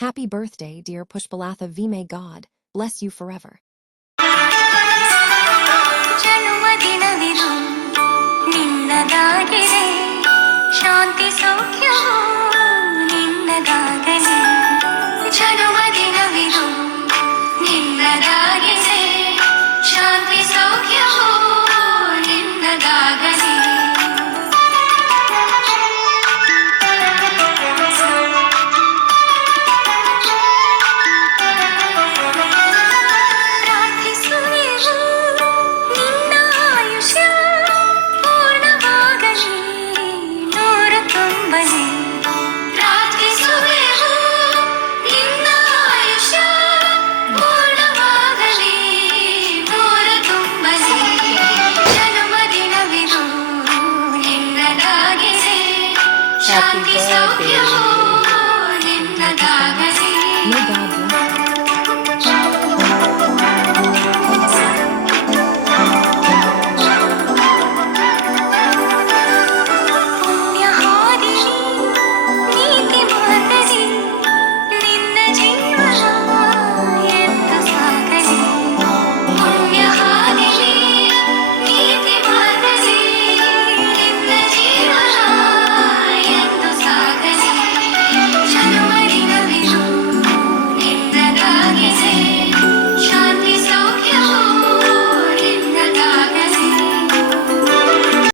Happy birthday, dear Pushpalatha V. May God bless you forever. ಜನ್ಮದಿನವಿದು ನಿನ್ನದಾಗಿದೆ, Shanti ಸೌಖ್ಯವು ನಿನ್ನದಾಗಲಿ. ಜನ್ಮದಿನವಿದು ನಿನ್ನದಾಗಿದೆ, Shanti ಸೌಖ್ಯವು ನಿನ್ನದಾಗಲಿ. Happy birthday.